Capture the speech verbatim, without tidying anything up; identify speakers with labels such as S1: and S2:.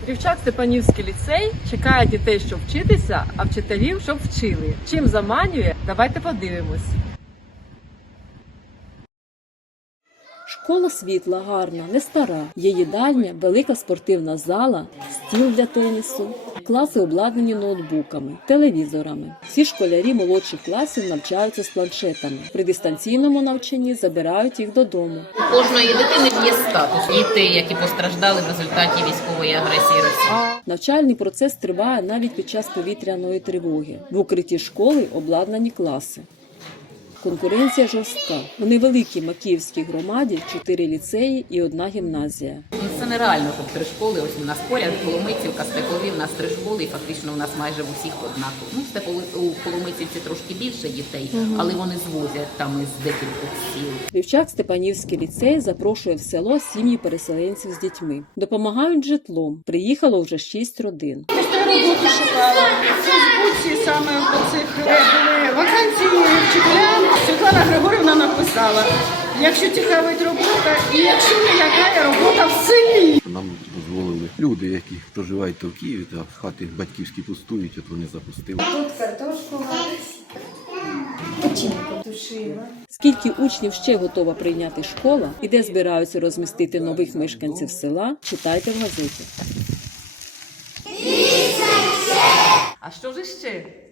S1: Вівчак-Степанівський ліцей чекає дітей, щоб вчитися, а вчителів, щоб вчили. Чим заманює? Давайте подивимось.
S2: Школа світла, гарна, не стара. Є їдальня, велика спортивна зала, стіл для тенісу. Класи обладнані ноутбуками, телевізорами. Всі школярі молодших класів навчаються з планшетами. При дистанційному навчанні забирають їх додому.
S3: У кожної дитини є статус. Діти, які постраждали в результаті військової агресії Росії.
S2: Навчальний процес триває навіть під час повітряної тривоги. В укритті школи обладнані класи. Конкуренція жорстка. У невеликій Макіївській громаді чотири ліцеї і одна гімназія.
S3: Це нереально, щоб три школи, ось у нас поряд, Коломийцівка, Степові, у нас три школи, і фактично у нас майже в усіх однаково. Ну, Степові, у Коломийцівці трошки більше дітей, але вони звозять там із декількох сіл.
S2: Вівчак-Степанівський ліцей запрошує в село сім'ї переселенців з дітьми. Допомагають житлом. Приїхало вже шість родин.
S4: Я роботу шукала. В Фейсбуці саме по цих були вакансії вчителям. Світлана Григорівна написала, якщо цікавить робота і якщо не лякає робота в селі.
S5: Нам дозволили люди, які проживають то в Києві, та хати батьківські пустують, от вони запустили.
S6: Тут картошку печінку тушила.
S2: Скільки учнів ще готова прийняти школа і де збираються розмістити нових мешканців села, читайте в газеті.
S1: А що ж іще?